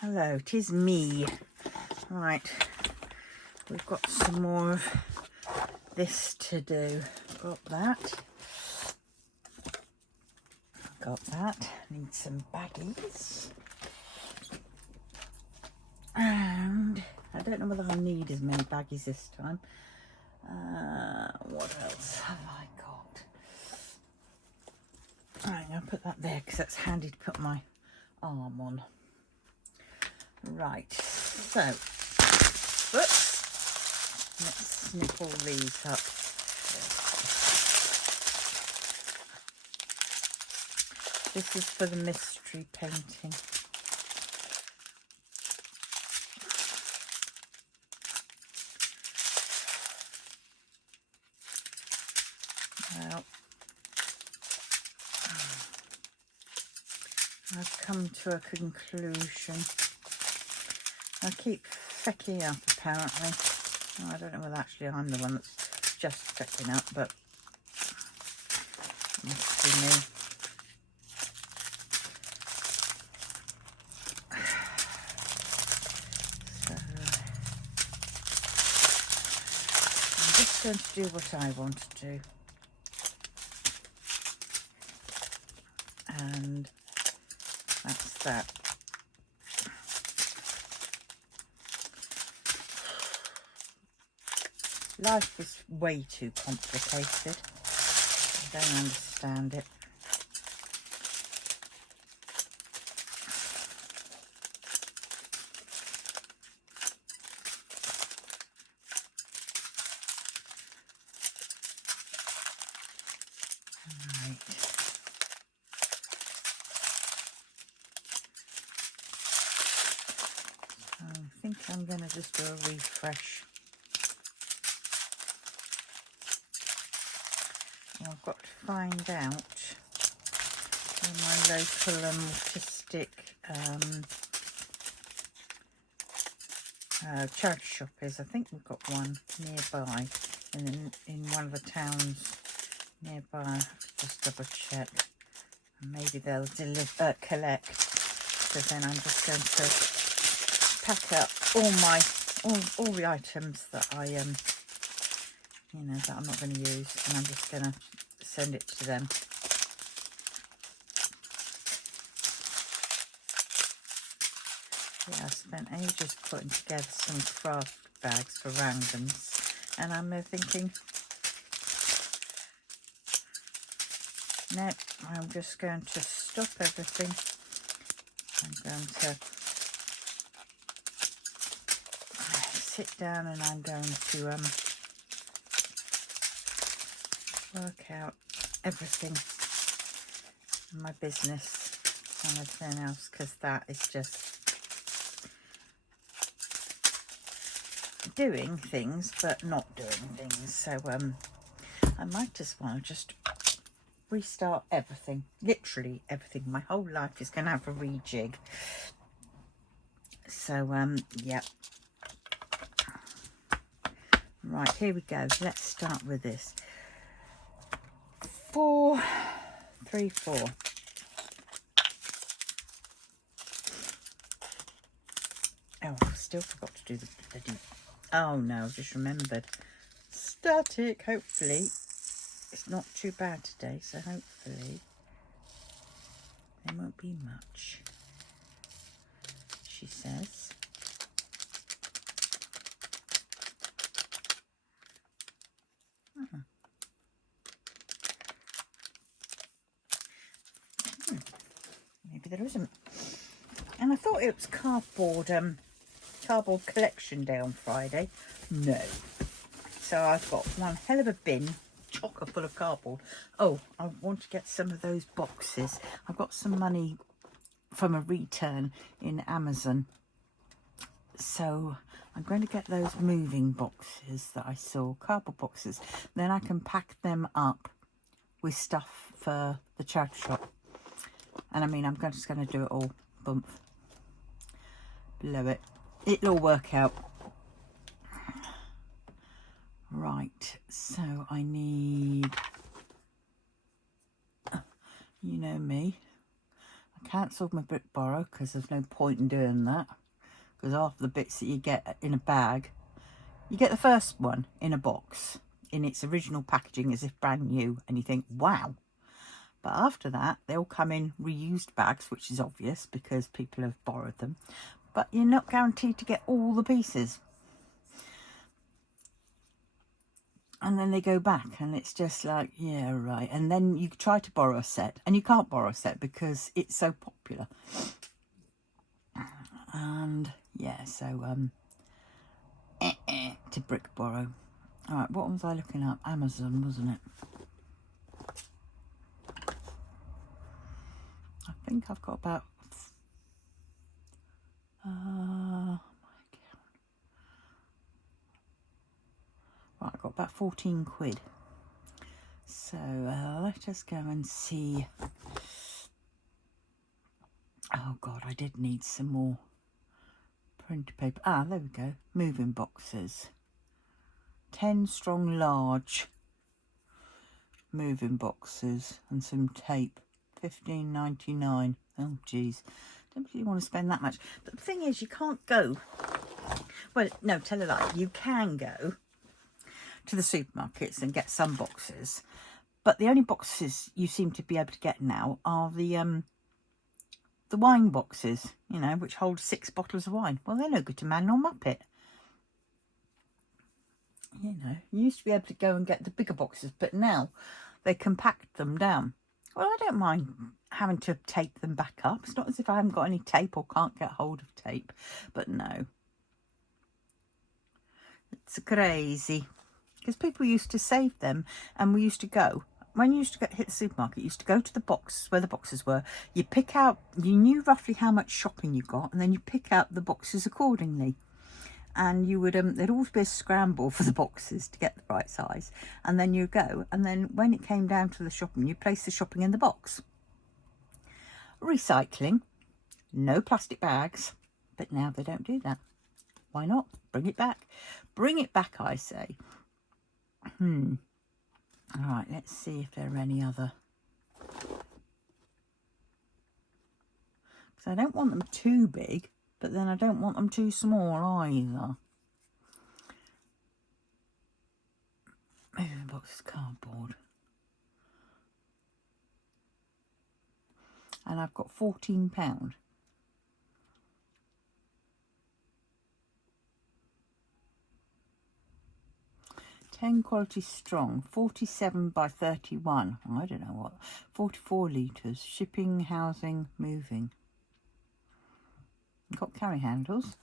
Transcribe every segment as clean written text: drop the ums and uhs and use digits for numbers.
Hello, 'tis me. Right, we've got some more of this to do. Got that. Got that. Need some baggies. And I don't know whether I'll need as many baggies this time. What else have I got? I'm going to put that there because that's handy to put my arm on. Right, so let's snip all these up. This is for the mystery painting. Well, I've come to a conclusion. I keep fecking up apparently. Well, I don't know whether actually I'm the one that's just fecking up, but it must be me. So I'm just going to do what I want to do. And that's that. Life is way too complicated. I don't understand it. Right. I think I'm going to just do a refresh. I've got to find out where my local autistic charity shop is. I think we've got one nearby in one of the towns nearby. I have to just double check. And maybe they'll deliver, collect. So then I'm just going to pack up all the items that I you know, that I'm not going to use, and I'm just going to send it to them. Yeah, I spent ages putting together some craft bags for randoms, and I'm thinking, no, I'm just going to stop everything. I'm going to sit down and I'm going to work out everything in my business and everything else, because that is just doing things but not doing things. So I might as well just restart everything, literally everything. My whole life is going to have a rejig. So yeah, right, here we go. Let's start with this. 4, 3, 4. Oh, still forgot to do the bloody... Oh no, I've just remembered. Static. Hopefully it's not too bad today, so hopefully there won't be much, she says. Maybe there isn't. And I thought it was cardboard collection day on Friday. No. So I've got one hell of a bin chocker full of cardboard. Oh, I want to get some of those boxes. I've got some money from a return in Amazon, so I'm going to get those moving boxes that I saw, cardboard boxes. Then I can pack them up with stuff for the charity shop. And I mean, I'm just going to do it all, bump, blow it. It'll all work out. Right, so I need, you know me, I Cancelled my brick borrow because there's no point in doing that. Because after the bits that you get in a bag, you get the first one in a box in its original packaging as if brand new, and you think, wow. But after that, they all come in reused bags, which is obvious because people have borrowed them. But you're not guaranteed to get all the pieces. And then they go back and it's just like, yeah, right. And then you try to borrow a set and you can't borrow a set because it's so popular. And yeah, so to brick borrow. All right, what was I looking up? Amazon, wasn't it? I think I've got about right, I've got about 14 quid. So let us go and see. Oh God, I did need some more printer paper. Ah, there we go. Moving boxes. 10 strong large moving boxes and some tape. 15.99. Oh geez, don't really want to spend that much. But the thing is, you can't go. Well, no, tell a lie. You can go to the supermarkets and get some boxes, but the only boxes you seem to be able to get now are the wine boxes, you know, which hold 6 bottles of wine. Well, they're no good to man nor muppet. You know, you used to be able to go and get the bigger boxes, but now they compact them down. Well, I don't mind having to tape them back up. It's not as if I haven't got any tape or can't get hold of tape, but no. It's crazy. Because people used to save them, and we used to go. When you used to hit the supermarket, you used to go to the box where the boxes were. You pick out, you knew roughly how much shopping you got, and then you pick out the boxes accordingly. And you would, there'd always be a scramble for the boxes to get the right size. And then you go, and then when it came down to the shopping, you place the shopping in the box. Recycling, no plastic bags, but now they don't do that. Why not? Bring it back. Bring it back, I say. All right, let's see if there are any other. Because I don't want them too big, but then I don't want them too small either. Moving box cardboard. And I've got £14. 10 quality strong, 47 by 31. I don't know what. 44 litres. Shipping, housing, moving. Got carry handles.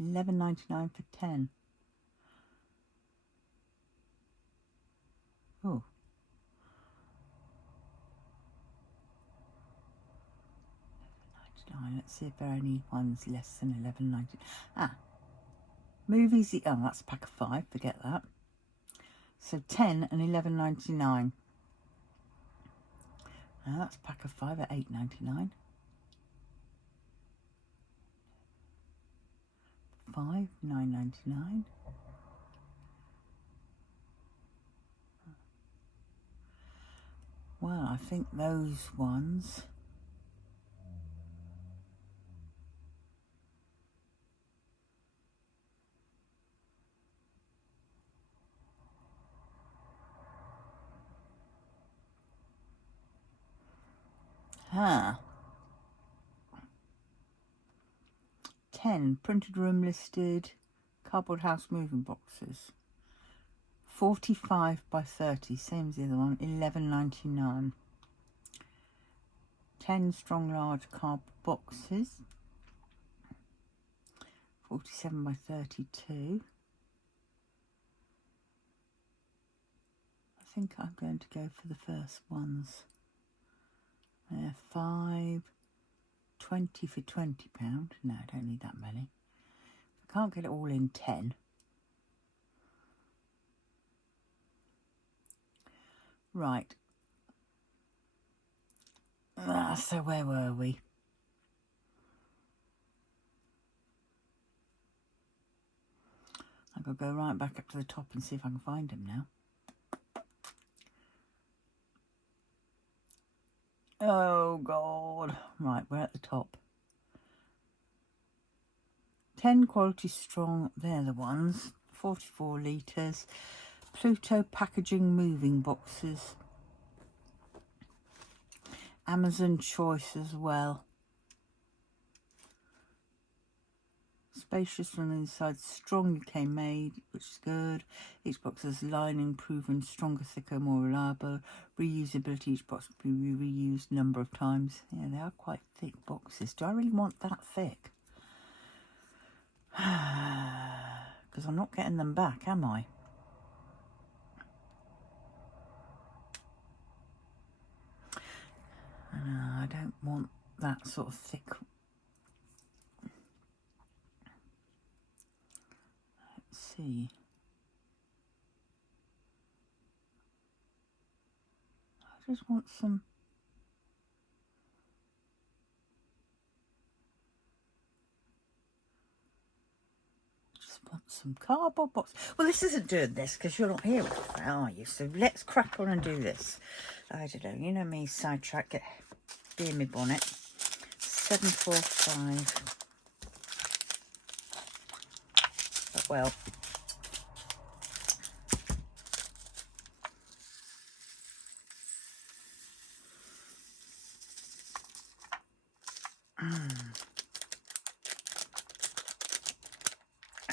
$11.99 for 10. Oh. Let's see if there are any ones less than $11.99. Ah. Move easy. Oh, that's a pack of 5. Forget that. So 10 and $11.99. Now that's a pack of 5 at $8.99. 5, $9.99. Well, I think those ones. Huh. 10 printed room listed cardboard house moving boxes. 45 by 30, same as the other one, $11.99. 10 strong large cardboard boxes. 47 by 32. I think I'm going to go for the first ones. They're 5, 20 for £20. No, I don't need that many. I can't get it all in 10. Right. So where were we? I've got to go right back up to the top and see if I can find him now. Oh God. Right, we're at the top. 10 quality strong, they're the ones. 44 litres. Pluto packaging moving boxes. Amazon choice as well. Spacious from the inside, strong UK made, which is good. Each box has lining proven stronger, thicker, more reliable. Reusability, each box can be reused a number of times. Yeah, they are quite thick boxes. Do I really want that thick? Because I'm not getting them back, am I? No, I don't want that sort of thick. Let's see. I just want some. Want some cardboard box. Well, this isn't doing this because you're not here, are you? So let's crack on and do this. I don't know. You know me, sidetrack. Get beer my bonnet. 745. But well.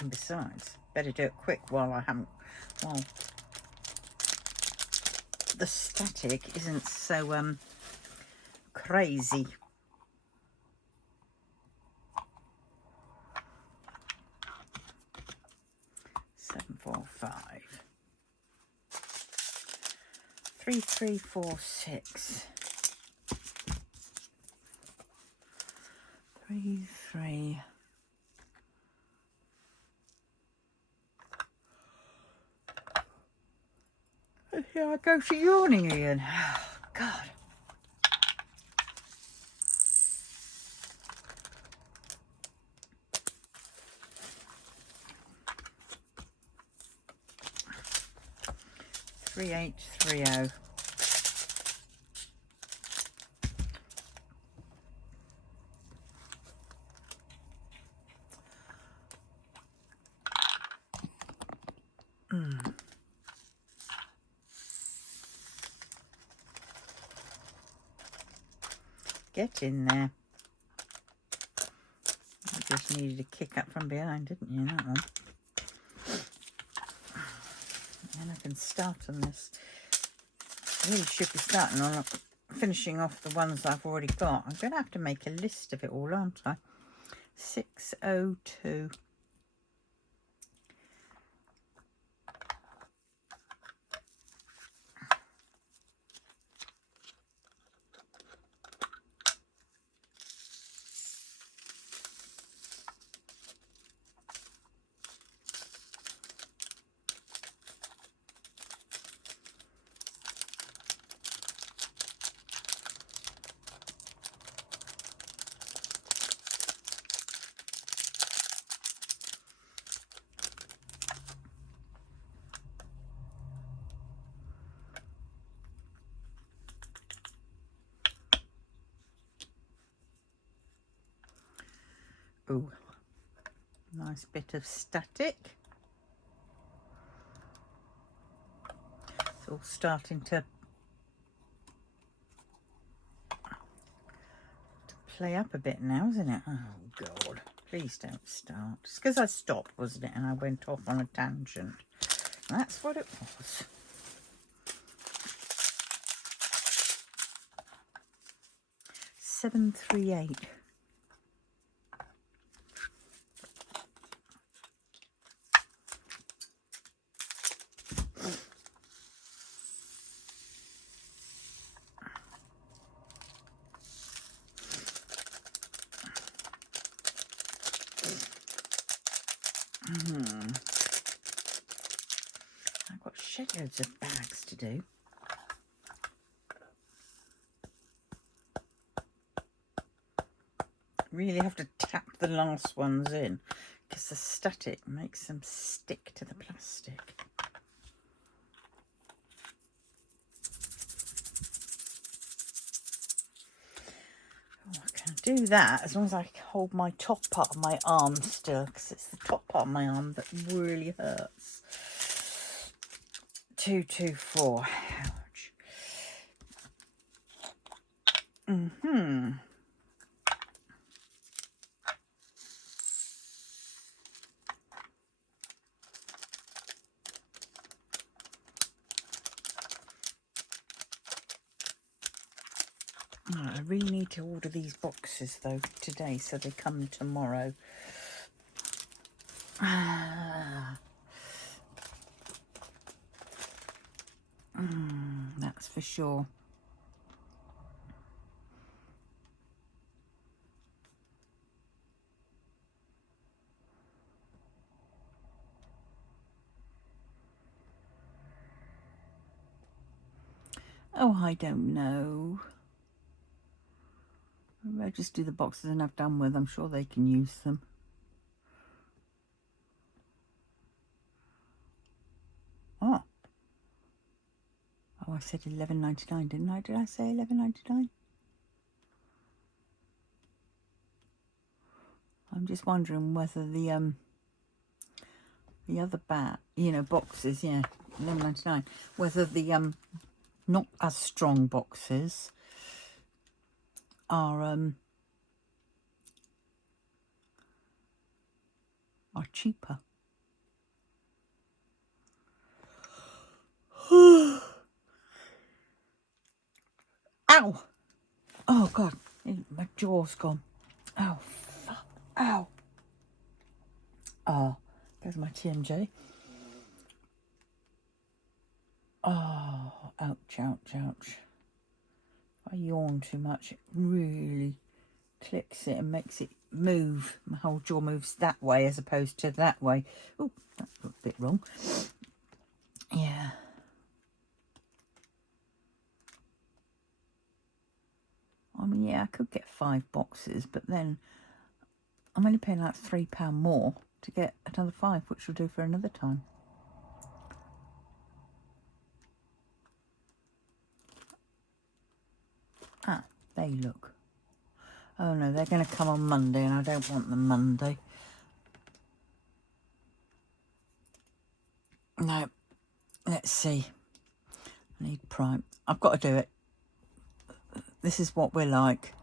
And besides, better do it quick while I haven't. Well, the static isn't so crazy. $7.45. 3346. 33. Here I go to yawning again. Oh, God. $3830. Get in there. You just needed a kick up from behind, didn't you, that one? And I can start on this. I really should be starting on finishing off the ones I've already got. I'm going to have to make a list of it all, aren't I? 602. Ooh, nice bit of static. It's all starting to play up a bit now, isn't it? Oh, God. Please don't start. It's because I stopped, wasn't it? And I went off on a tangent. That's what it was. $738. I've got shed loads of bags to do. Really have to tap the last ones in because the static makes them stick to the plastic. do that as long as I hold my top part of my arm still, because it's the top part of my arm that really hurts. 224. Ouch. I really need to order these boxes though today, so they come tomorrow. That's for sure. Oh, I don't know. I'll just do the boxes and have done with. I'm sure they can use them. Oh, I said $11.99, didn't I? Did I say $11.99? I'm just wondering whether the other boxes, yeah, $11.99, whether the not as strong boxes are cheaper. Ow! Oh God, my jaw's gone. Oh fuck! Ow! Oh, there's my TMJ. Oh, ouch, ouch, ouch. If I yawn too much, it really clicks it and makes it move. My whole jaw moves that way as opposed to that way. Oh, that's a bit wrong. Yeah. I mean, yeah, I could get 5 boxes, but then I'm only paying like £3 more to get another 5, which will do for another time. Ah, they look. Oh no, they're going to come on Monday, and I don't want them Monday. No, let's see. I need prime. I've got to do it. This is what we're like.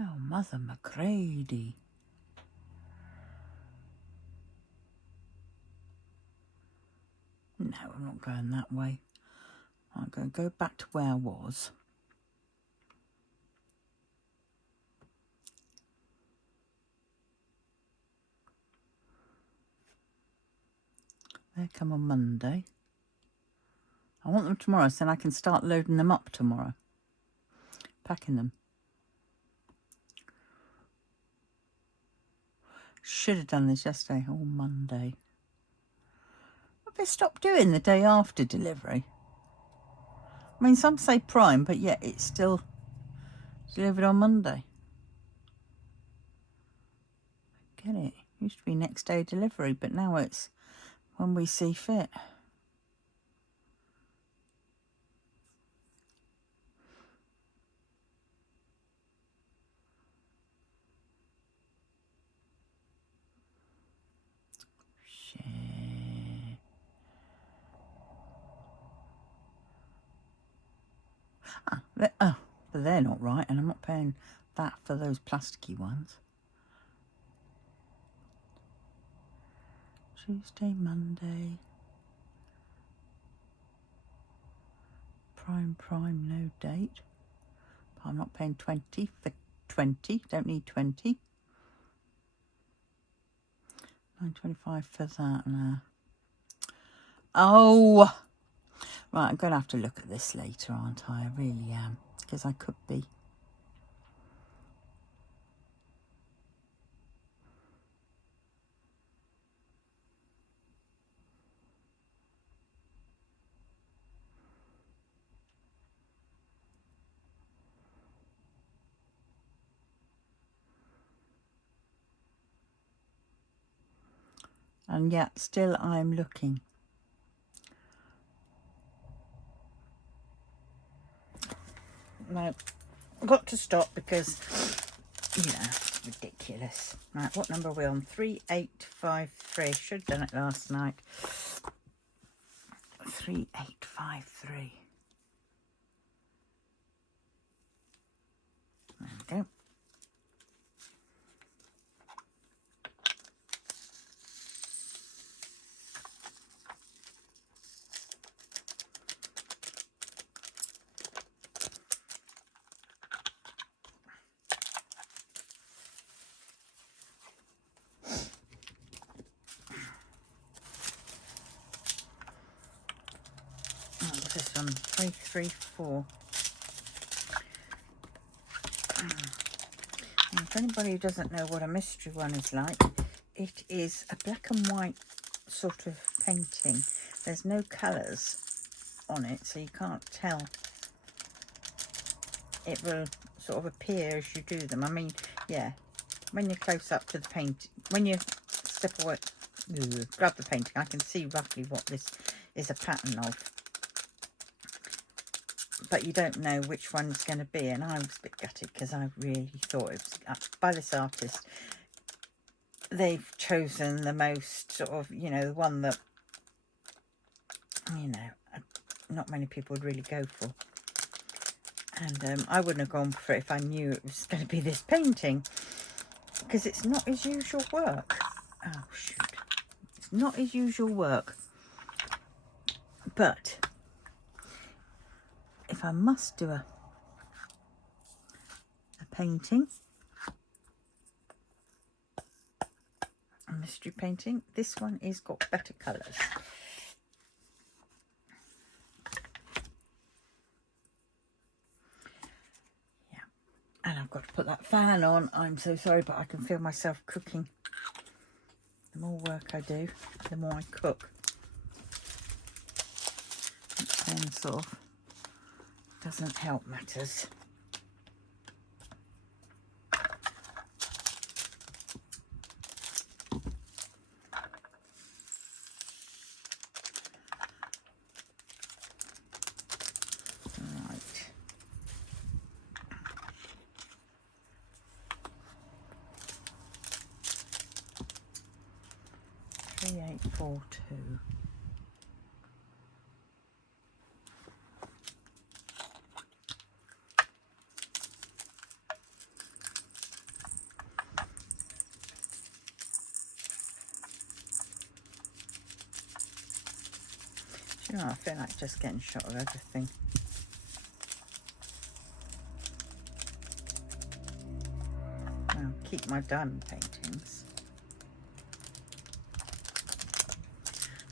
Oh, Mother McCready. No, I'm not going that way. I'm going to go back to where I was. They come on Monday. I want them tomorrow, so then I can start loading them up tomorrow. Packing them. Should have done this yesterday or Monday. But they stopped doing the day after delivery. I mean, some say Prime, but yet it's still delivered on Monday. Get it? Used to be next day delivery, but now it's when we see fit. Shit. But they're not right, and I'm not paying that for those plasticky ones. Tuesday, Monday. Prime, no date. But I'm not paying 20 for 20. Don't need 20. $9.25 for that now. Oh! Right, I'm going to have to look at this later, aren't I? I really am. Because I could be. and yet still I'm looking. No, I've got to stop because, you know, it's ridiculous. Right, what number are we on? 3853. Should have done it last night. 3853. There we go. What's this one? 334. And if anybody who doesn't know what a mystery one is like, it is a black and white sort of painting. There's no colours on it, so you can't tell. It will sort of appear as you do them. I mean, yeah, when you're close up to the paint, when you step away, grab the painting, I can see roughly what this is a pattern of. But you don't know which one it's going to be, and I was a bit gutted because I really thought it was by this artist. They've chosen the most sort of, you know, the one that, you know, not many people would really go for. And I wouldn't have gone for it if I knew it was going to be this painting, because it's not his usual work. Oh shoot, it's not his usual work. But if I must do a painting, a mystery painting, this one is got better colours. Yeah, and I've got to put that fan on. I'm so sorry, but I can feel myself cooking. The more work I do, the more I cook. It then sort of doesn't help matters. Right. Three, 8, 4, 2. You know, I feel like just getting shot of everything. I'll keep my diamond paintings,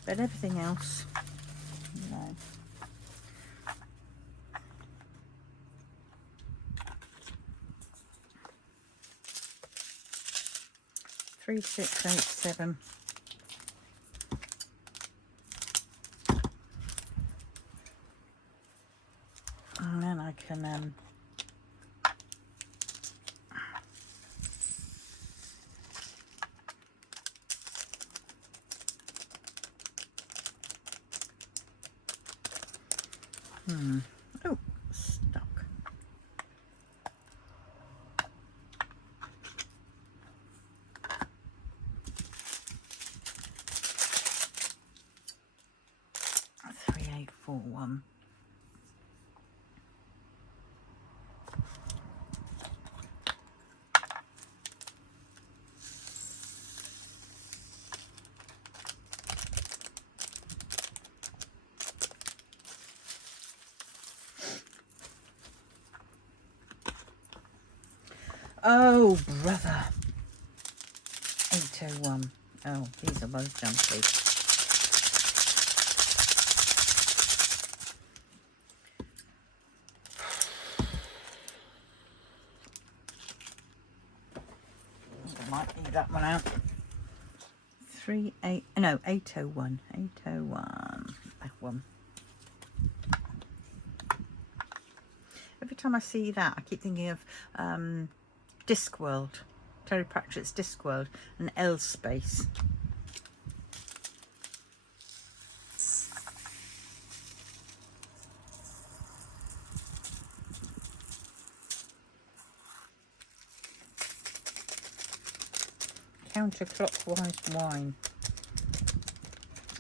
but everything else, no. Three, 6, 8, 7. And then I can oh, stuck. Three, 8, 4, 1. Oh, brother. 801. Oh, these are both jumpy. I might leave that one out. 3, 8, no, 801. 801. That one. Every time I see that, I keep thinking of Discworld, Terry Pratchett's Discworld, and L Space. counterclockwise wine.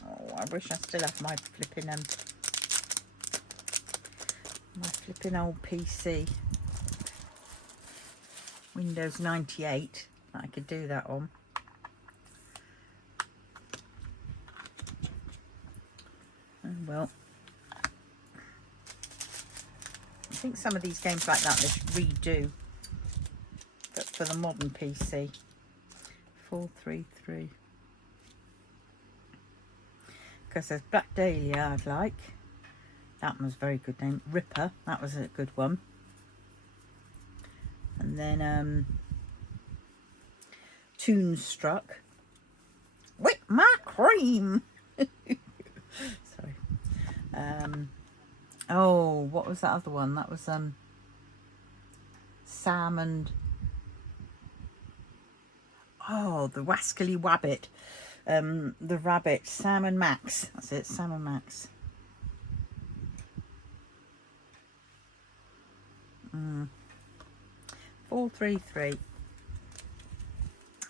Oh, I wish I still had my flipping old PC. Windows 98. I could do that on. Oh well. I think some of these games like that they should redo. But for the modern PC. 433. Because there's Black Dahlia I'd like. That one was a very good name. Ripper, that was a good one. And then Toonstruck. Whip my cream. Sorry. Oh, what was that other one? That was Sam and the Wascally Wabbit. The rabbit, Sam and Max. That's it, Sam and Max. 433.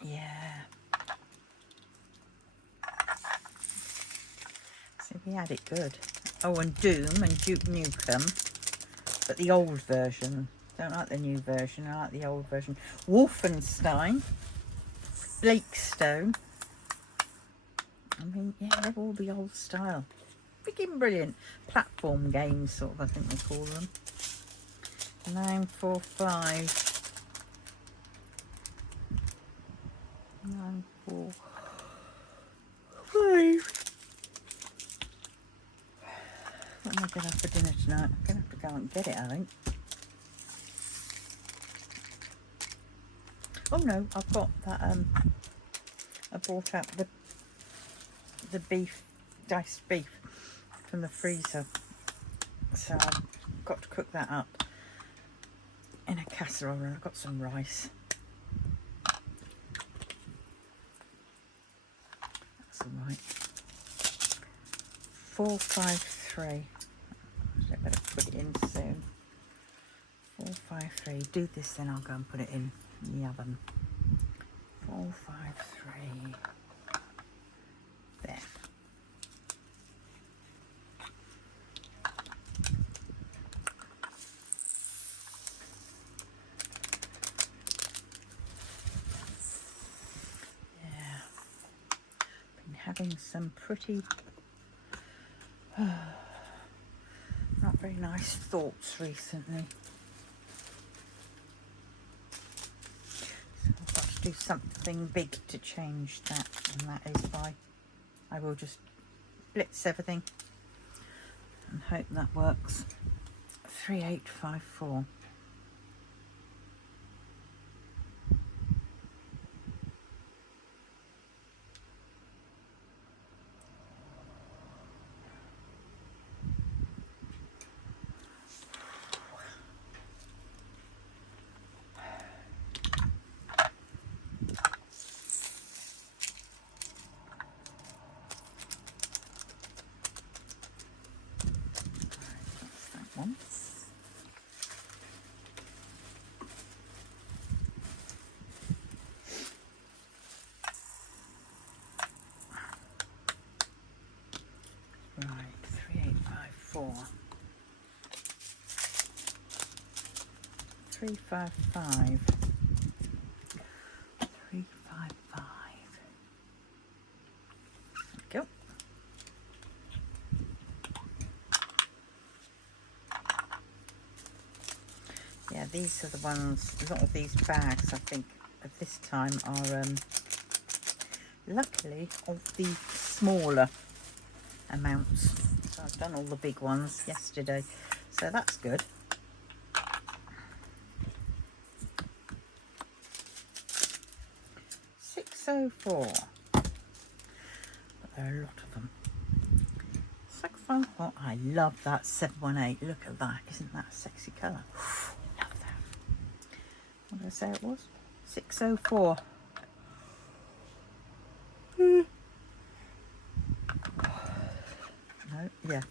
Yeah. So we had it good. Oh, and Doom and Duke Nukem. But the old version. Don't like the new version. I like the old version. Wolfenstein. Blakestone. I mean, yeah, they're all the old style. Freaking brilliant. Platform games, sort of, I think they call them. 945. 945. What am I going to have for dinner tonight? I'm going to have to go and get it, I think. Oh no, I've got that, I brought out the beef, diced beef from the freezer. So I've got to cook that up in a casserole, and I've got some rice. That's all right. 453. I better put it in soon. 453. Do this, then I'll go and put it in the oven. 453. There. Yeah. Been having some pretty not very nice thoughts recently. So I've got to do something big to change that, and that is by I will just blitz everything and hope that works. 3854. One. Right, 3854. 355. 355. There we go. Yeah, these are the ones, a lot of these bags I think at this time are luckily of the smaller amounts. So I've done all the big ones yesterday, so that's good. $604. But there are a lot of them. 604. I love that 718. Look at that. Isn't that a sexy colour? Love that. What did I say it was? 604. No, yeah.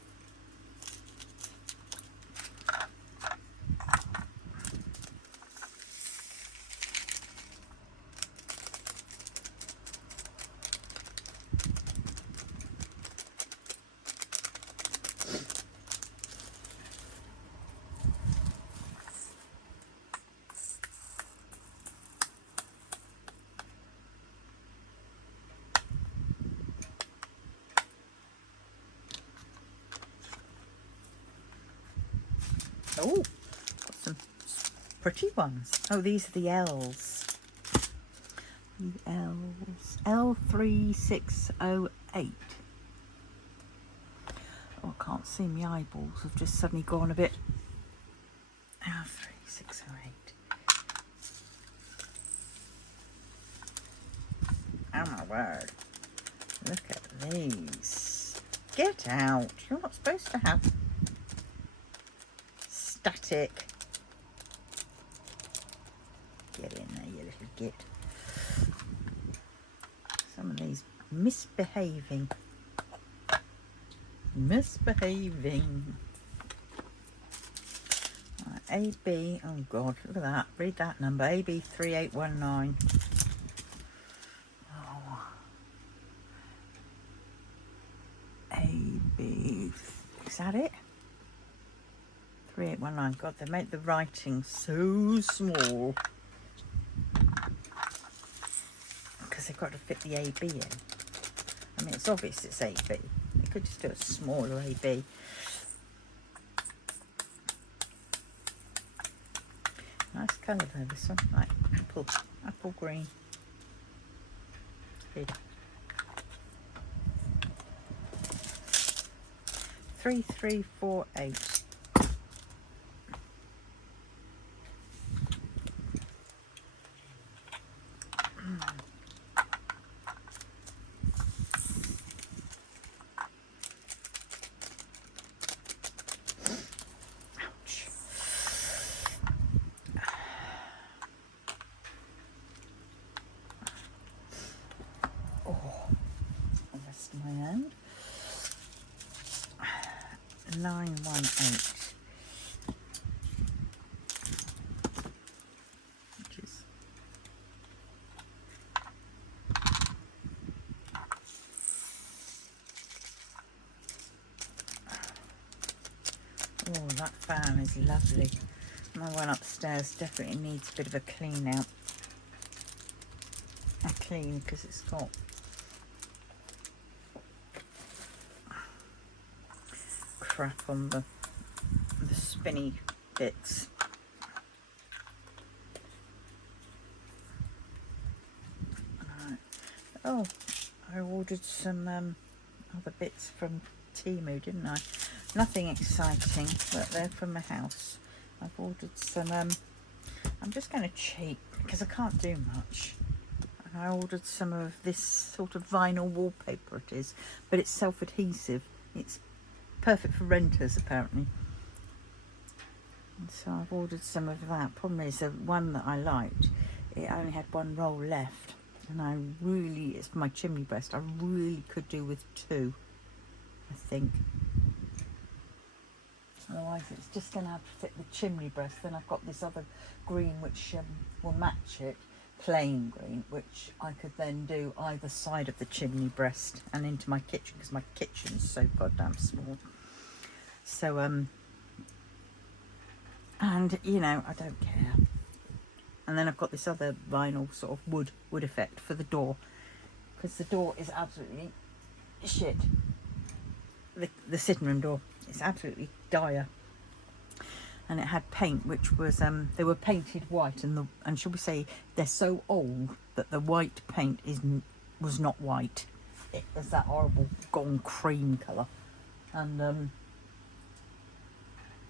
Oh, got some pretty ones. Oh, these are the L's. The L's. L3608. Oh, I can't see my eyeballs. Have just suddenly gone a bit. L3608. Oh my word. Look at these. Get out. You're not supposed to have static. Get in there, you little git. Some of these misbehaving. Misbehaving. Right, AB, oh God, look at that. Read that number. AB3819. Oh. AB, is that it? 3819. God, they make the writing so small. Because they've got to fit the AB in. I mean, it's obvious it's AB. They could just do a smaller AB. Nice colour though, this one. Like apple green. Good. 3348. My hand. 918, which is oh, that fan is lovely. My one upstairs definitely needs a bit of a clean out. A clean because it's got crap on the spinny bits. Right. Oh, I ordered some other bits from Temu, didn't I? Nothing exciting, but they're from my house. I've ordered some, I'm just going to cheat because I can't do much. I ordered some of this sort of vinyl wallpaper it is, but it's self-adhesive. It's perfect for renters apparently. And so I've ordered some of that. Problem is the one that I liked, it only had one roll left. And I really, it's for my chimney breast, I really could do with two, I think. Otherwise it's just going to have to fit the chimney breast. Then I've got this other green which will match it, plain green, which I could then do either side of the chimney breast and into my kitchen because my kitchen's so goddamn small. So and you know, I don't care. And then I've got this other vinyl sort of wood effect for the door, because the door is absolutely shit. The sitting room door is absolutely dire, and it had paint which was they were painted white, and shall we say they're so old that the white paint was not white. It was that horrible gone cream colour, and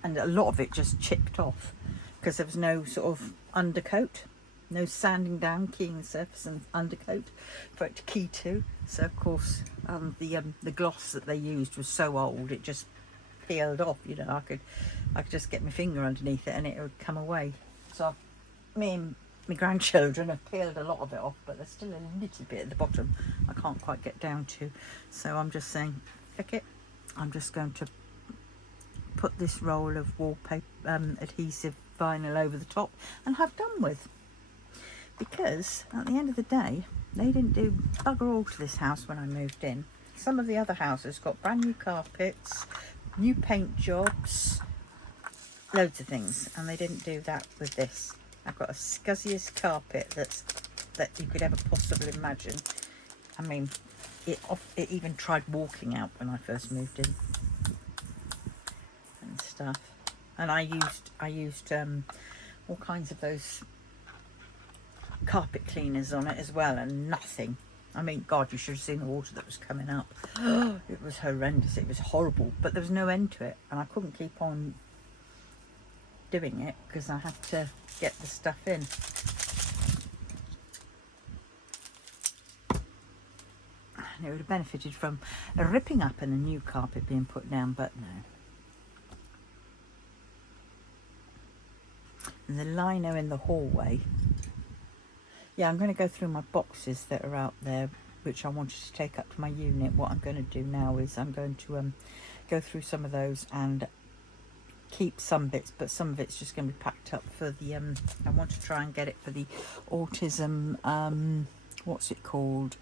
a lot of it just chipped off because there was no sort of undercoat, no sanding down, keying the surface and undercoat for it to key to. So of course the gloss that they used was so old it just peeled off. You know, I could just get my finger underneath it and it would come away. So me and my grandchildren have peeled a lot of it off, but there's still a little bit at the bottom I can't quite get down to. So I'm just saying, heck it, I'm just going to put this roll of wallpaper adhesive vinyl over the top and have done with, because at the end of the day they didn't do bugger all to this house when I moved in. Some of the other houses got brand new carpets, new paint jobs, loads of things, and they didn't do that with this. I've got a scuzziest carpet that you could ever possibly imagine. I mean, it even tried walking out when I first moved in and stuff. And I used all kinds of those carpet cleaners on it as well, and nothing. I mean, God, you should have seen the water that was coming up. It was horrendous. It was horrible, but there was no end to it, and I couldn't keep on doing it because I had to get the stuff in. And it would have benefited from a ripping up and a new carpet being put down, but no. And the lino in the hallway. Yeah, I'm going to go through my boxes that are out there, which I wanted to take up to my unit. What I'm going to do now is I'm going to go through some of those and keep some bits, but some of it's just going to be packed up for the I want to try and get it for the autism what's it called,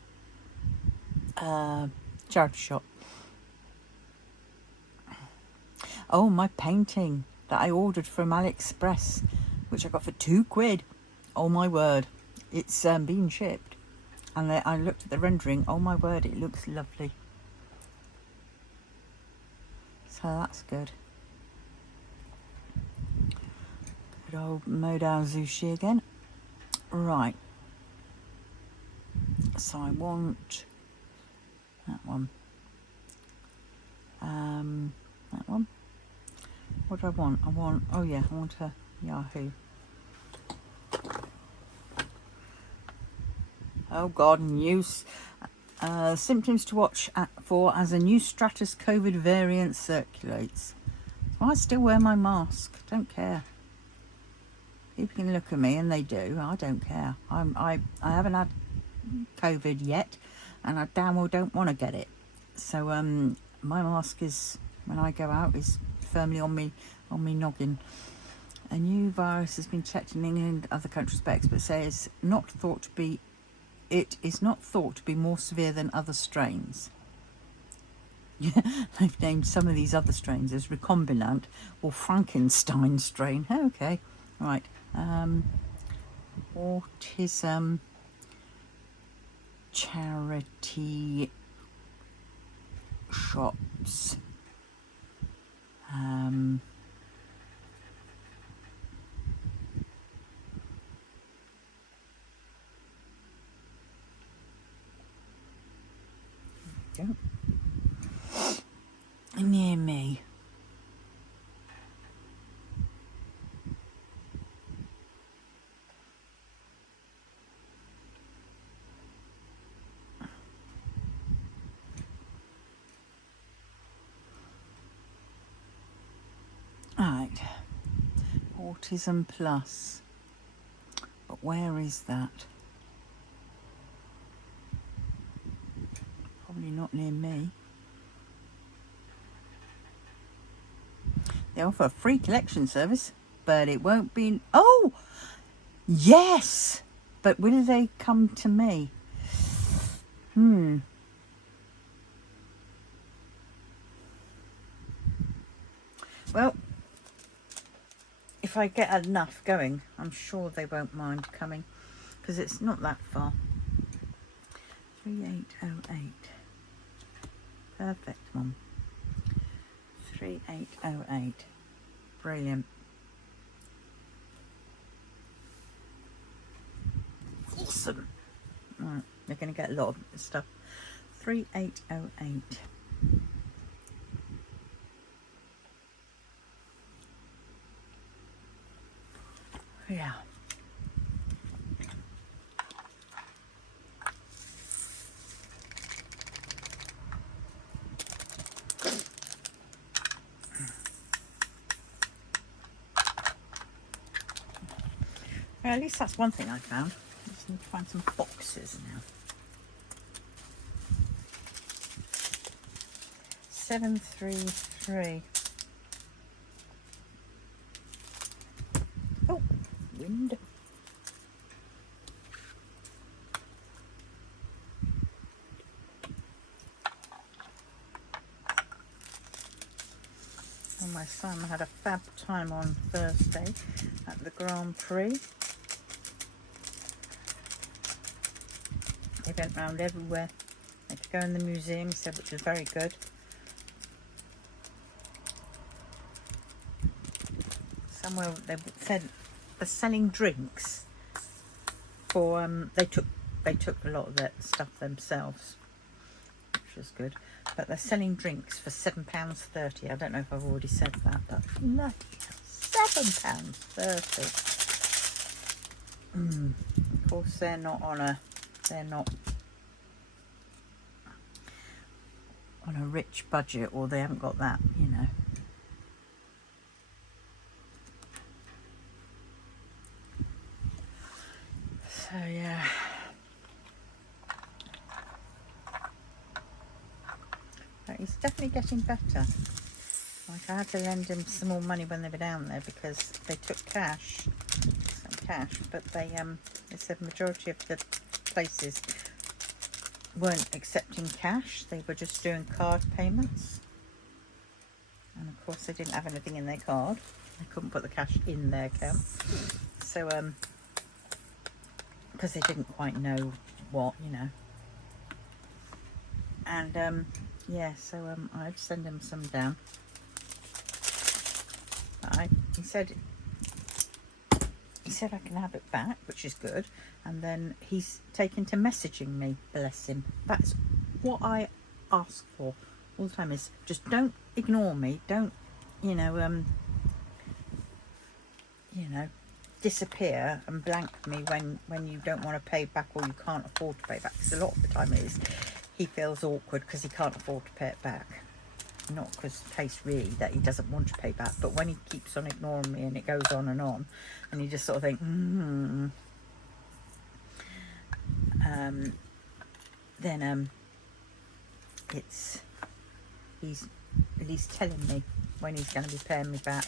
charity shop. Oh, my painting that I ordered from AliExpress, which I got for £2. Oh my word, it's being shipped, and I looked at the rendering. Oh my word, it looks lovely. So that's good. Good old Modal Sushi again. Right. So I want that one. That one. What do I want? I want, oh yeah, I want a Yahoo. Oh God, news. Symptoms to watch for as a new stratus COVID variant circulates. Well, I still wear my mask. Don't care. People can look at me, and they do. I don't care. I haven't had COVID yet, and I damn well don't want to get it. So my mask is, when I go out, is firmly on me noggin. A new virus has been checked in England and other countries, but experts say it is not thought to be more severe than other strains. They've named some of these other strains as recombinant or Frankenstein strain. Okay, right. Autism charity shops. Near me. Right. Autism Plus. But where is that? Probably not near me. They offer a free collection service, but it won't be... Oh! Yes! But will they come to me? Well, if I get enough going, I'm sure they won't mind coming, because it's not that far. 3808. Perfect, Mum. 3808. Brilliant. Awesome. Right, they're going to get a lot of stuff. 3808. Yeah. Well, at least that's one thing I found. I just need to find some boxes now. 733. Oh, wind. And my son had a fab time on Thursday at the Grand Prix. He went round everywhere. They could go in the museum, he said, which was very good. somewhere they said they're selling drinks for they took a lot of that stuff themselves, which was good, but they're selling drinks for £7.30. I don't know if I've already said that, but look, £7.30. Of course they're not on a rich budget, or they haven't got that, you know. So yeah, but he's definitely getting better. Like, I had to lend him some more money when they were down there because they took some cash, but they said majority of the places weren't accepting cash. They were just doing card payments, and of course they didn't have anything in their card. They couldn't put the cash in their account, so because they didn't quite know what, you know. And yeah, so I'd send him some down. He said I can have it back, which is good. And then he's taken to messaging me, bless him. That's what I ask for all the time, is just don't ignore me, don't, you know, disappear and blank me when you don't want to pay back or you can't afford to pay back. Because a lot of the time it is he feels awkward because he can't afford to pay it back. Not because case really that he doesn't want to pay back, but when he keeps on ignoring me and it goes on, and you just sort of think, then he's at least telling me when he's going to be paying me back,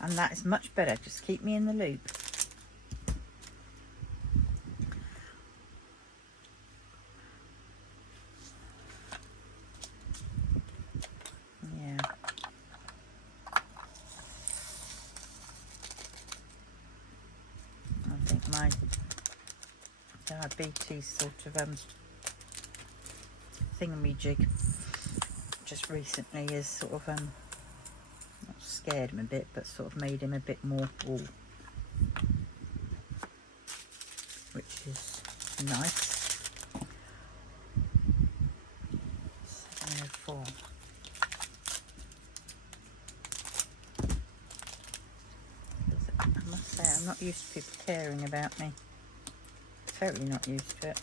and that is much better. Just keep me in the loop. My diabetes sort of thingamajig just recently is sort of not scared him a bit, but sort of made him a bit more wool, which is nice. 704. I must say, I'm not used to people caring about me. Totally not used to it.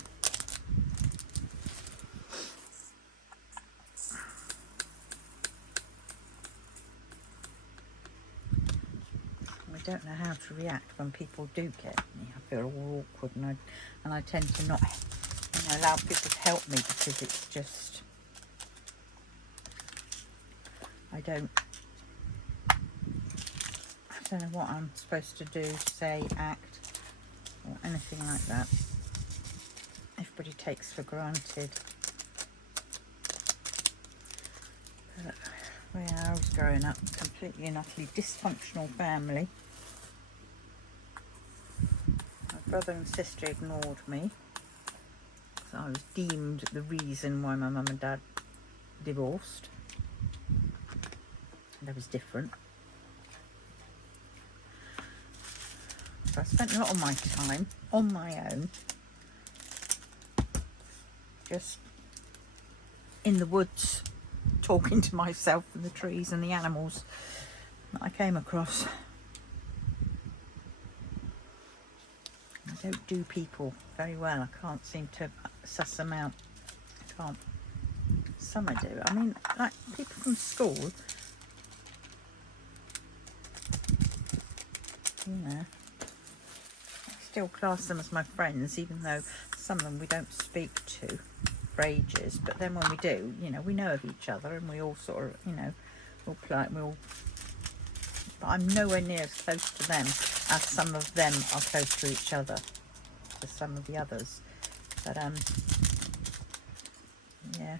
I don't know how to react when people do care for me. I feel all awkward, and I tend to not, you know, allow people to help me because it's just, I don't know what I'm supposed to do, say, act, or anything like that. Everybody takes for granted. But where I was growing up, completely and utterly dysfunctional family. My brother and sister ignored me, so I was deemed the reason why my mum and dad divorced. And I was different. So I spent a lot of my time on my own, just in the woods, talking to myself and the trees and the animals that I came across. I don't do people very well. I can't seem to suss them out. I can't. Some I do. I mean, like people from school, you know, still class them as my friends, even though some of them we don't speak to for ages. But then when we do, you know, we know of each other, and we all sort of, you know, we'll play, but I'm nowhere near as close to them as some of them are close to each other, to some of the others. But yeah,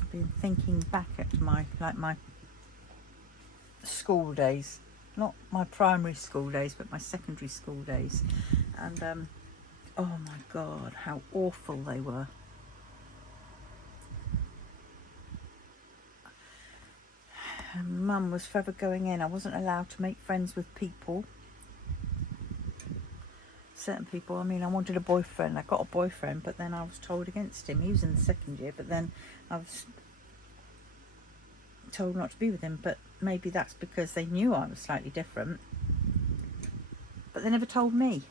I've been thinking back at my school days. Not my primary school days, but my secondary school days. And oh my God, how awful they were. mum was forever going in. I wasn't allowed to make friends with people. Certain people, I mean, I wanted a boyfriend. I got a boyfriend, but then I was told against him. He was in the second year, but then I was told not to be with him. But maybe that's because they knew I was slightly different. But they never told me.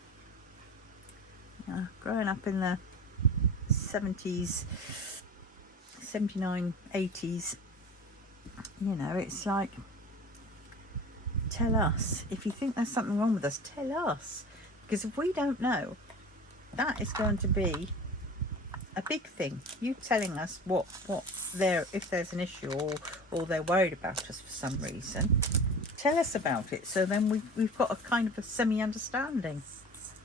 Growing up in the 70s, 79, 80s, you know, it's like, tell us. If you think there's something wrong with us, tell us. Because if we don't know, that is going to be a big thing. You telling us what if there's an issue, or they're worried about us for some reason, tell us about it. So then we've got a kind of a semi-understanding.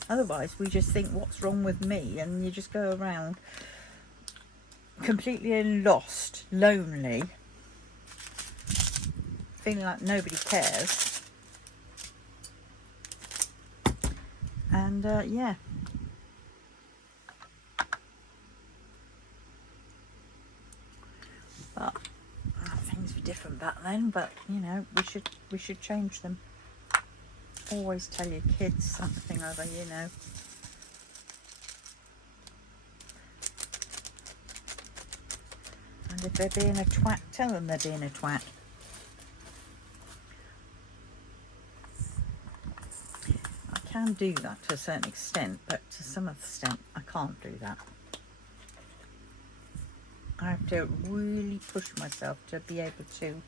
Otherwise, we just think, what's wrong with me? And you just go around completely lost, lonely, feeling like nobody cares. And yeah, but things were different back then. But you know, we should change them. Always tell your kids something or other, you know. And if they're being a twat, tell them they're being a twat. I can do that to a certain extent, but to some extent I can't do that. I have to really push myself to be able to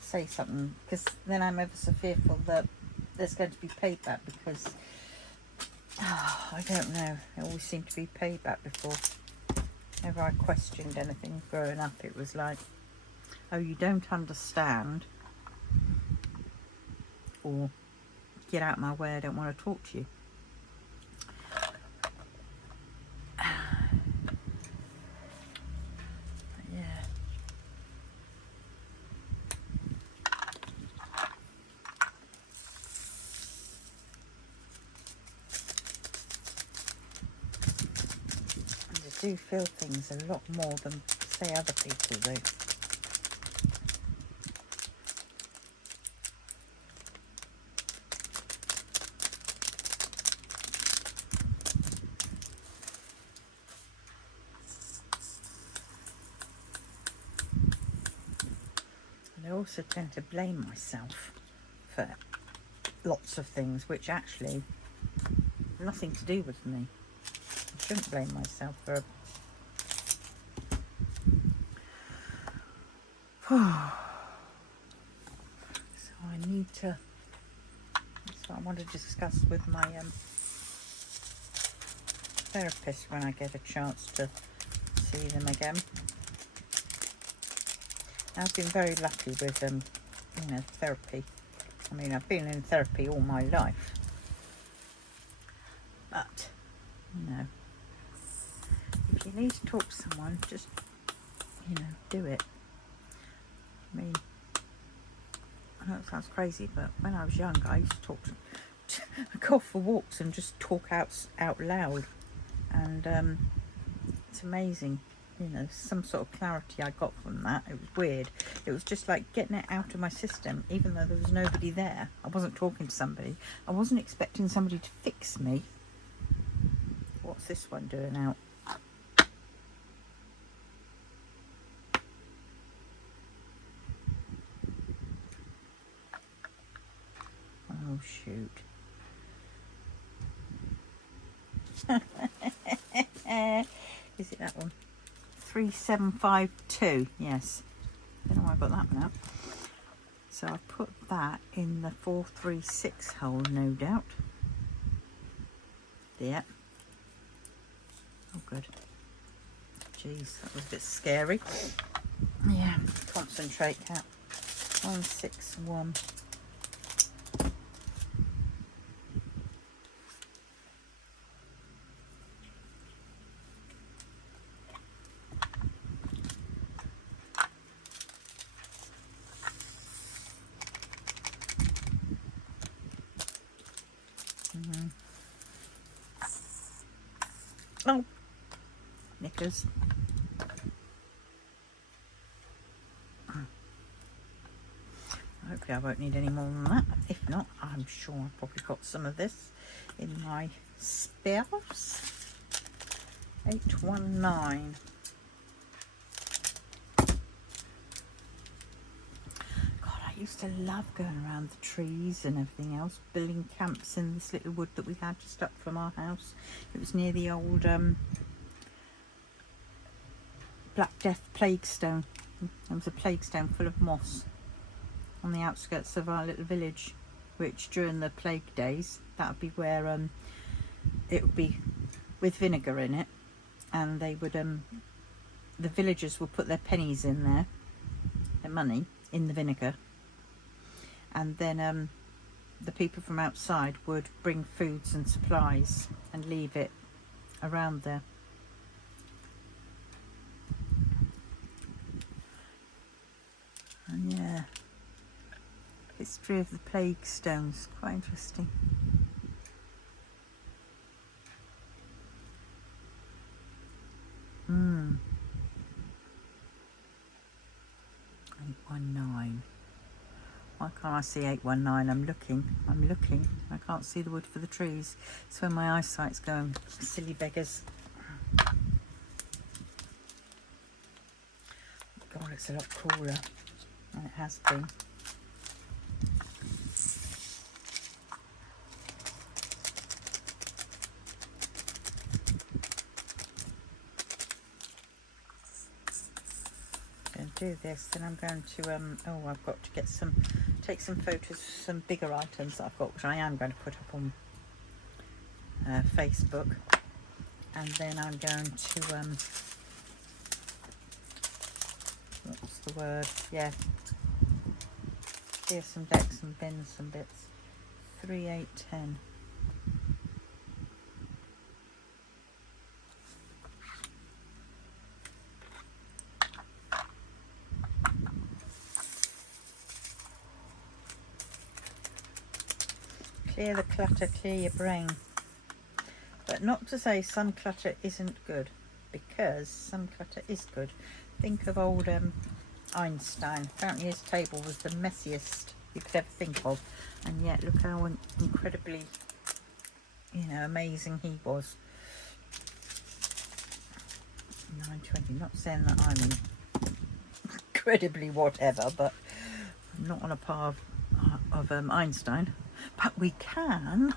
say something, because then I'm ever so fearful that there's going to be payback, because I don't know, it always seemed to be payback before. Whenever I questioned anything growing up, it was like, oh, you don't understand, or get out of my way, I don't want to talk to you. Yeah. And I do feel things a lot more than, say, other people do. I also tend to blame myself for lots of things which actually have nothing to do with me. I shouldn't blame myself for so I need to, that's what I want to discuss with my therapist when I get a chance to see them again. I've been very lucky with you know, therapy. I mean, I've been in therapy all my life, but you know, if you need to talk to someone, just, you know, do it. I mean, I know it sounds crazy, but when I was younger, I used to talk to I go for walks and just talk out loud, and it's amazing. You know, some sort of clarity I got from that. It was weird. It was just like getting it out of my system, even though there was nobody there. I wasn't talking to somebody. I wasn't expecting somebody to fix me. What's this one doing out? Oh, shoot. Is it that one? 3752, yes. Don't know why I got that one out. So I put that in the 436 hole, no doubt. Yeah. Oh, good. Jeez, that was a bit scary. Yeah, concentrate, cat. 161. Oh, knickers. Hopefully I won't need any more than that. If not, I'm sure I've probably got some of this in my spares. 819. God, I used to love going around the trees and everything else, building camps in this little wood that we had just up from our house. It was near the old Black Death plague stone. There was a plague stone full of moss on the outskirts of our little village, which during the plague days, that would be where it would be with vinegar in it, and they would the villagers would put their pennies in there, their money in the vinegar, and then the people from outside would bring foods and supplies and leave it around there. And yeah, history of the plague stones, quite interesting. Hmm. 819. Why can't I see 819? I'm looking. I can't see the wood for the trees. It's when my eyesight's going silly beggars. God, it's a lot cooler than it has been. Do this, then I'm going to oh, I've got to get take some photos of some bigger items that I've got, which I am going to put up on Facebook, and then I'm going to what's the word, yeah, here's some decks and bins, some bits. 3, 8, 10. Clear the clutter, clear your brain. But not to say some clutter isn't good, because some clutter is good. Think of old Einstein. Apparently his table was the messiest you could ever think of, and yet look how incredibly, amazing he was. 920. Not saying that I'm incredibly whatever, but I'm not on a par of Einstein. But we can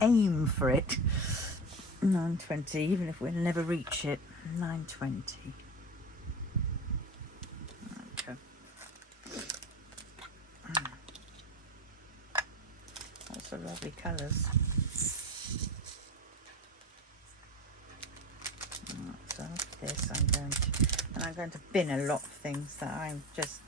aim for it. 920, even if we'll never reach it. 920. Okay. Lots of lovely colours. So after this I'm going to bin a lot of things that I'm just,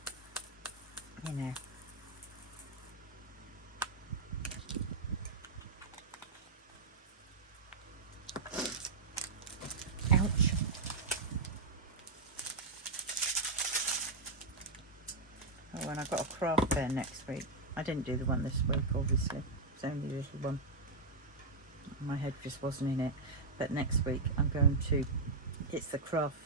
ouch. Oh, and I've got a craft fair next week. I didn't do the one this week, obviously. It's only a little one. My head just wasn't in it. But next week I'm going to, it's the craft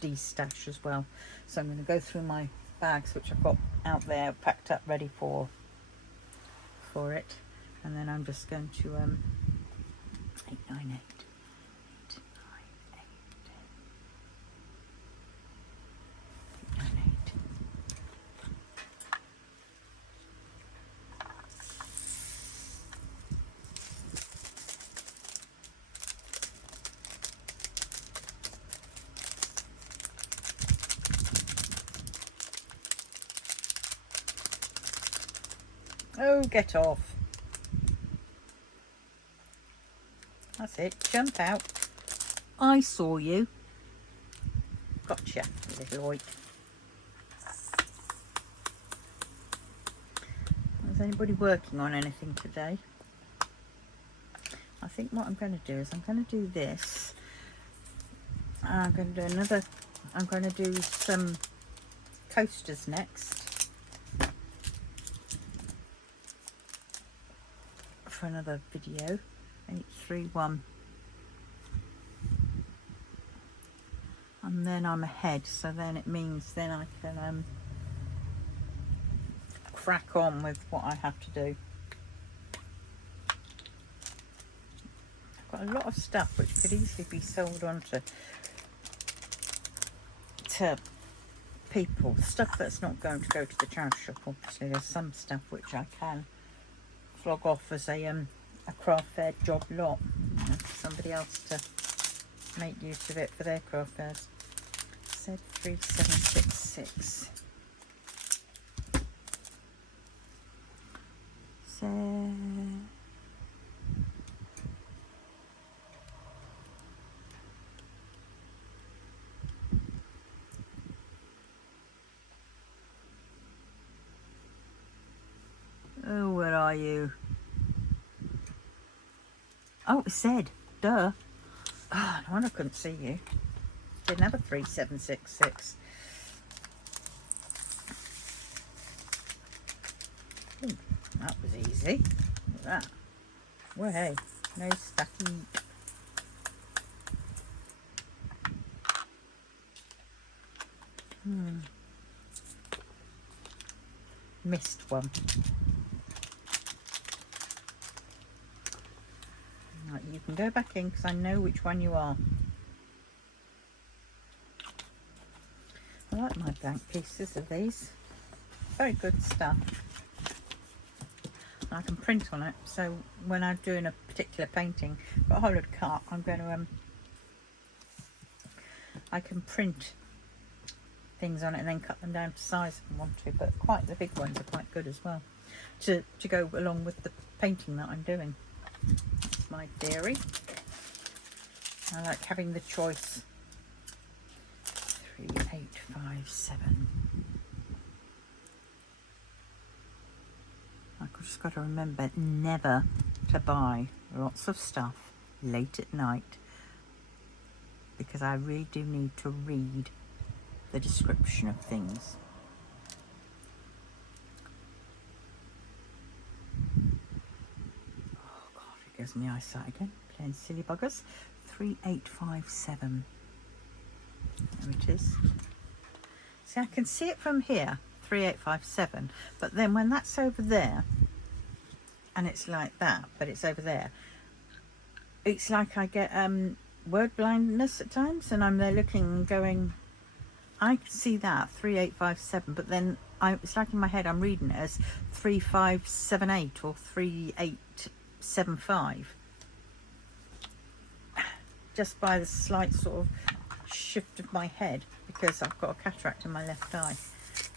de-stash as well. So I'm going to go through my bags, which I've got out there packed up ready for it, and then I'm just going to 898. Oh, get off. That's it. Jump out. I saw you. Gotcha, little oik. Is anybody working on anything today? I think what I'm going to do is I'm going to do this. I'm going to do another. I'm going to do some coasters next. For another video. 831. I'm and then I'm ahead, so then it means then I can crack on with what I have to do. I've got a lot of stuff which could easily be sold on to people, stuff that's not going to go to the charity shop. Obviously there's some stuff which I can flog off as a craft fair job lot, you know, for somebody else to make use of it for their craft fairs. Said 3766. Oh, where are you? Oh, it said, duh. Oh, no wonder I couldn't see you. Didn't have a 3766. Ooh, that was easy. Look at that. Well, hey, no stucky. Missed one. Right, you can go back in because I know which one you are. I like my blank pieces of these. Very good stuff. I can print on it, so when I'm doing a particular painting, got a whole load of cut, I'm going to I can print things on it and then cut them down to size if I want to, but quite the big ones are quite good as well to go along with the painting that I'm doing. That's my theory. I like having the choice. 3857. I've just got to remember never to buy lots of stuff late at night, because I really do need to read the description of things. Oh God, it gives me eyesight again. Playing silly buggers. 3857. There it is. See, I can see it from here, 3857, but then when that's over there, and it's like that, but it's over there, it's like I get word blindness at times, and I'm there looking and going, I can see that 3857, but then it's like in my head I'm reading it as 3578 or 3875, just by the slight sort of shift of my head, because I've got a cataract in my left eye,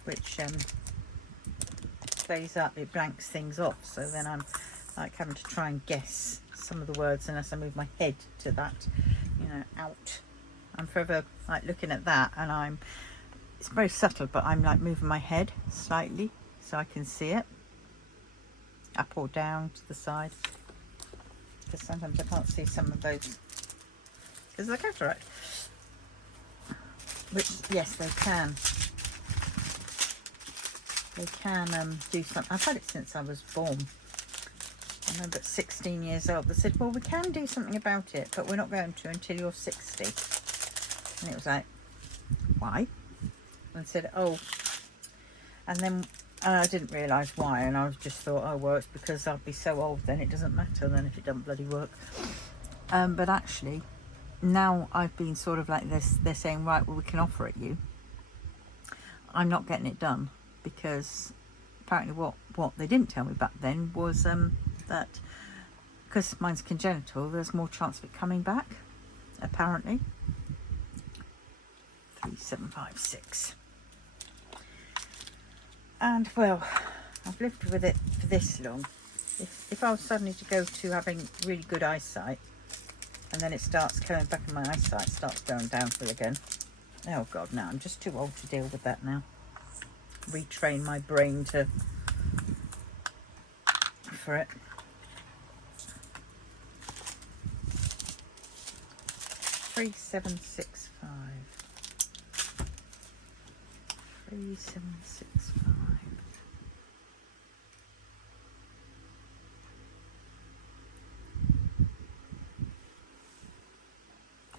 which plays up, it blanks things off, so then I'm like having to try and guess some of the words unless I move my head to that, you know, out. I'm forever like looking at that, and it's very subtle, but I'm like moving my head slightly so I can see it up or down to the side, because sometimes I can't see some of those because of the cataract. Which, yes, they can do something. I've had it since I was born. I remember at 16 years old they said, well, we can do something about it, but we're not going to until you're 60. And it was like, why? And I said, oh, and then I didn't realise why, and I was just thought, oh well, it's because I'll be so old then it doesn't matter then if it doesn't bloody work. But actually now I've been sort of like this, they're saying, right, well, we can offer it you. I'm not getting it done, because apparently what they didn't tell me back then was that because mine's congenital, there's more chance of it coming back, apparently. 3756. And well, I've lived with it for this long. If I was suddenly to go to having really good eyesight, and then it starts coming back and my eyesight starts going downhill again, oh God, no, I'm just too old to deal with that now. Retrain my brain for it. 3765. 3765.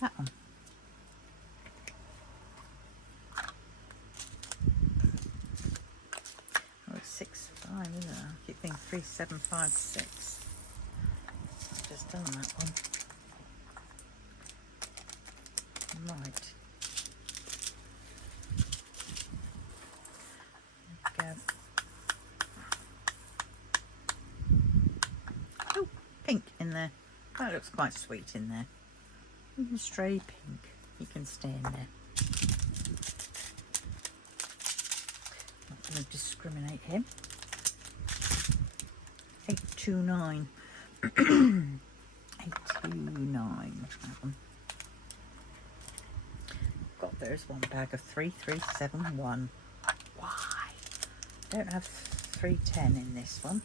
That one. 33756. I've just done that one. Right. There we go. Oh, pink in there. That looks quite sweet in there. Even stray pink. He can stay in there. Not going to discriminate him. 829. 829. Got there's one bag of 3371. Why? Don't have 310 in this one.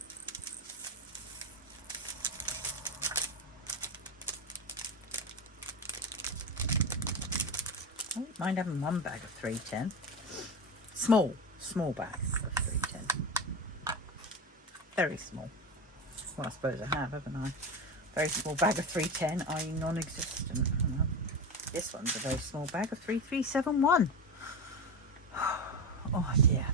I wouldn't mind having one bag of 310. Small bag of 310. Very small. Well, I suppose I have, haven't I? Very small bag of 310, i.e. non-existent. Oh, no. This one's a very small bag of 3371. Oh dear.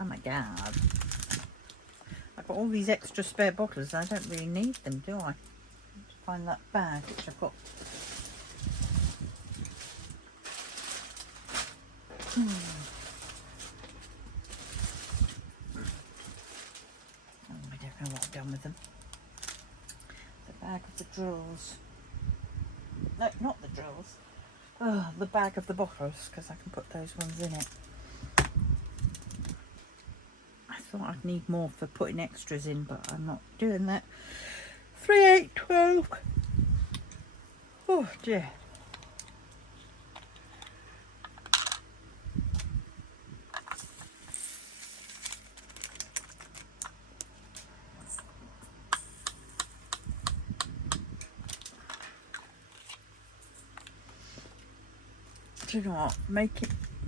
Oh my god. I've got all these extra spare bottles. I don't really need them, do I? Let's find that bag which I've got. Oh, I don't know what I've done with them. The bag of the drills. No, not the drills. Oh, the bag of the bottles, because I can put those ones in it. I thought I'd need more for putting extras in, but I'm not doing that. 3, 8, 12. Oh dear. Do you know what?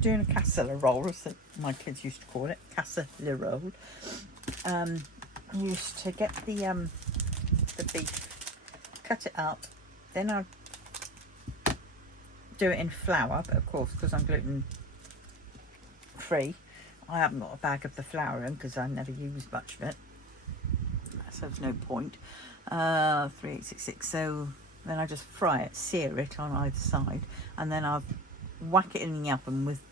Doing a casserole roll, as my kids used to call it, casserole roll. I used to get the beef, cut it up, then I'd do it in flour, but of course, because I'm gluten free, I haven't got a bag of the flour in because I never use much of it, so there's no point. 3866. So then I just fry it, sear it on either side, and then I'll whack it in the oven with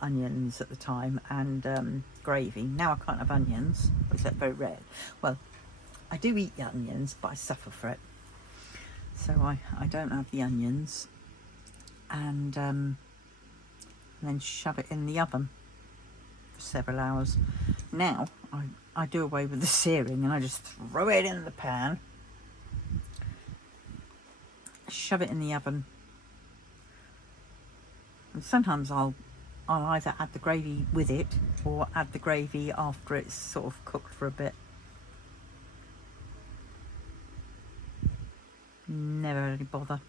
onions at the time and gravy. Now I can't have onions, except very rare. Well, I do eat the onions, but I suffer for it, so I don't have the onions, and then shove it in the oven for several hours. Now I do away with the searing and I just throw it in the pan, shove it in the oven, and sometimes I'll either add the gravy with it or add the gravy after it's sort of cooked for a bit. Never really bother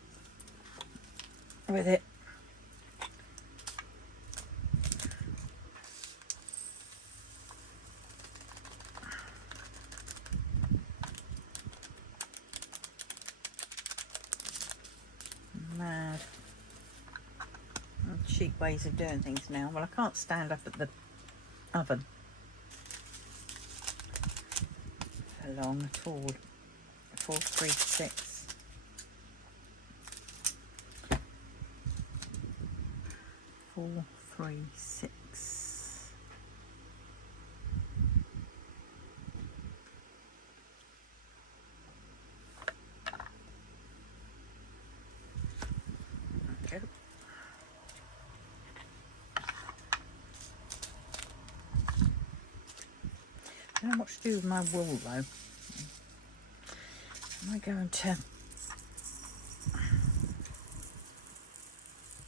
with it. Mad. Cheap ways of doing things now. Well, I can't stand up at the oven for long at all. 436. 436. Okay. I don't know what to do with my wool though. Am I going to?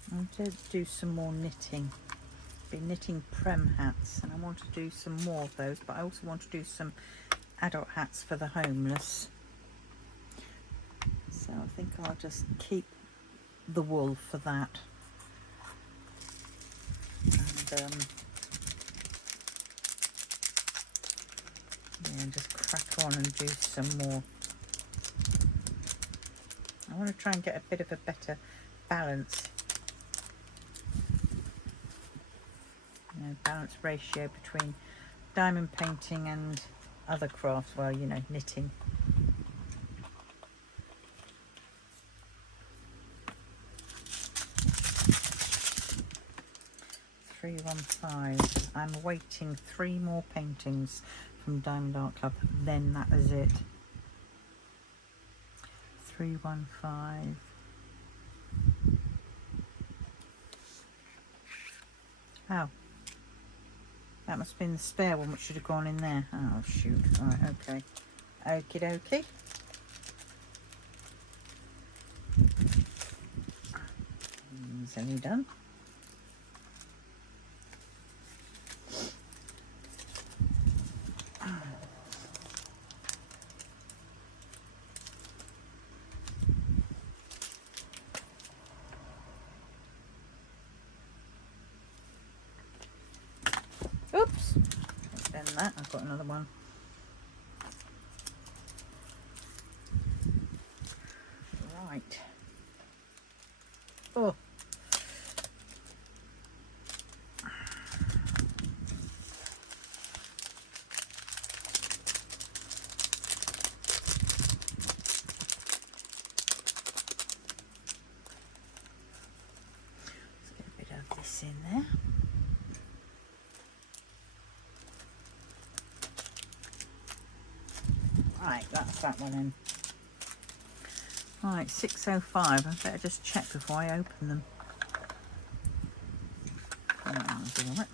I'm going to do some more knitting. Be knitting prem hats, and I want to do some more of those, but I also want to do some adult hats for the homeless. So I think I'll just keep the wool for that. And yeah, just crack on and do some more. I want to try and get a bit of a better balance. Balance ratio between diamond painting and other crafts, well, you know, knitting. $315. I'm awaiting 3 more paintings from Diamond Art Club, then that is it. 315. Oh, that must have been the spare one which should have gone in there. Oh shoot. Right, okay. Okie dokie. It's only done. Oops. Then that. I've got another one. Right. Oh. Let's get a bit of this in there. Right, that's that one in. Right, 605. I better just check before I open them. Oh, do it.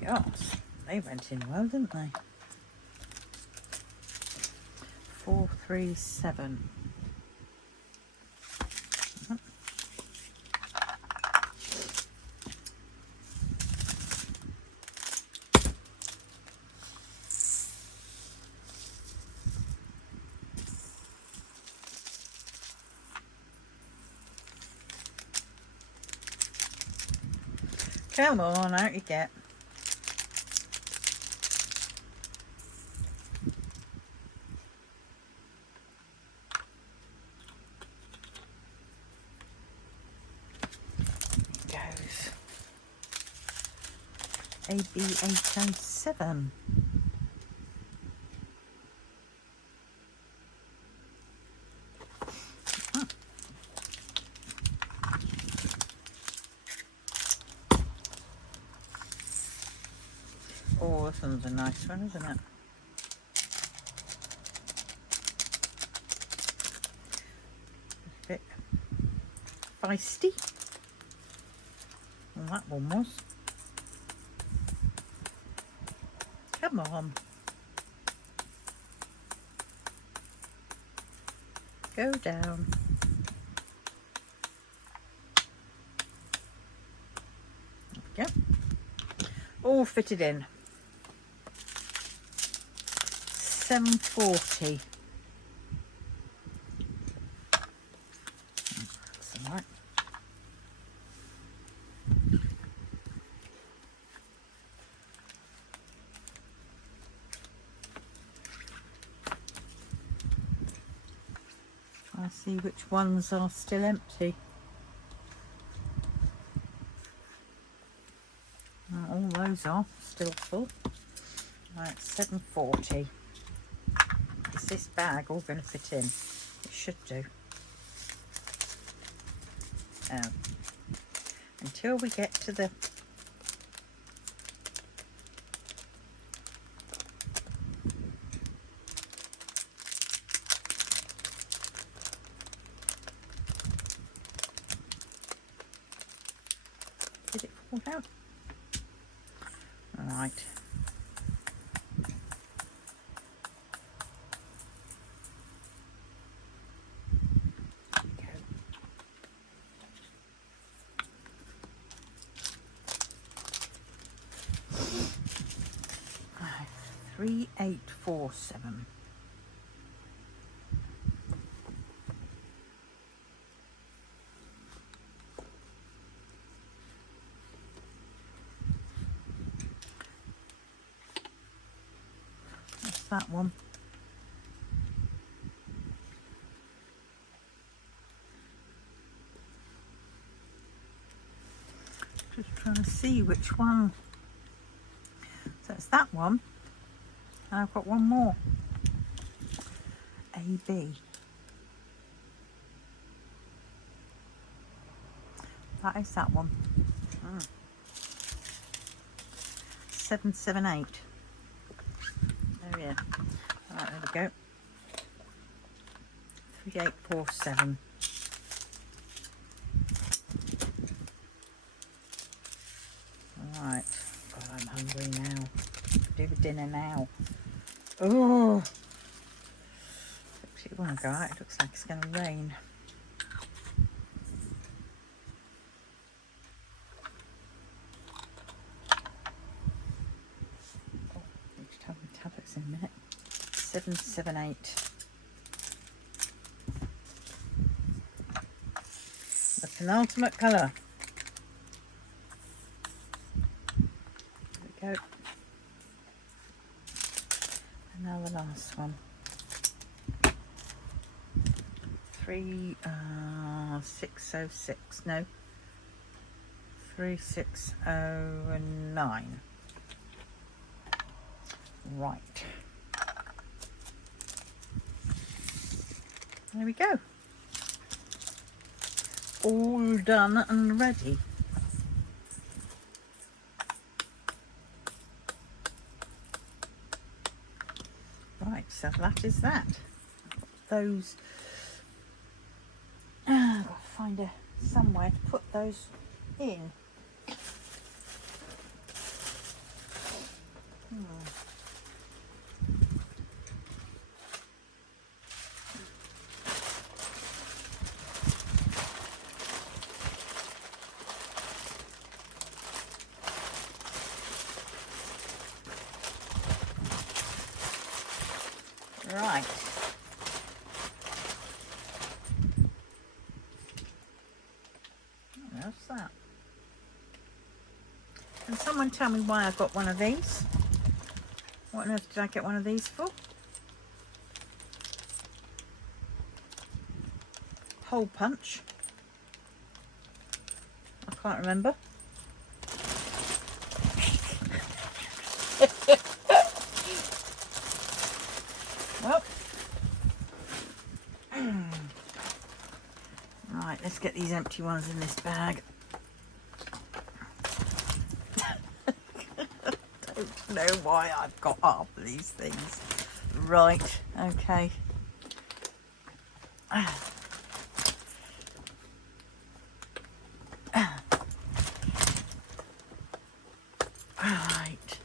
Yes, they went in well, didn't they? 437. Come on, out you get. Goes. AB807. Oh, this one's a nice one, isn't it? A bit feisty. Well, that one was. Come on. Go down. There we go. All fitted in. 740. That's all right. Try to see which ones are still empty. All those are still full. Right, 740. Is this bag all going to fit in? It should do. Until we get to the did it fall out? Right. 3847. That's that one. Just trying to see which one. So it's that one. And I've got one more. AB. That is that one. 778. Oh yeah. Right, there we go. 3847. Right. God, I'm hungry now. Do the dinner now. Oh. Actually, want to go out. It looks like it's going to rain. Oh, I'll just have my tablets in a minute. 778. The penultimate colour. There we go. And now the last one. 606. No. 3609. Right. There we go. All done and ready. Right, so that is that. Those. I've got to find somewhere to put those in. Right. What else is that? Can someone tell me why I got one of these? What on earth did I get one of these for? Hole punch. I can't remember. Well, right, let's get these empty ones in this bag. Don't know why I've got half of these things. Right, okay. Right.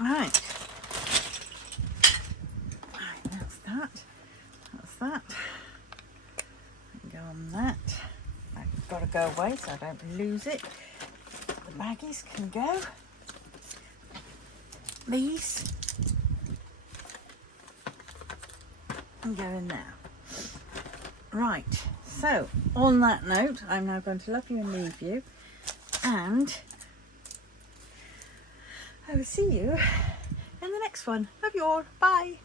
Right. Right, that's that. That's that. Go on that. I've got to go away so I don't lose it. The baggies can go. These can go in there. Right, so on that note, I'm now going to love you and leave you, and I will see you in the next one. Love you all. Bye.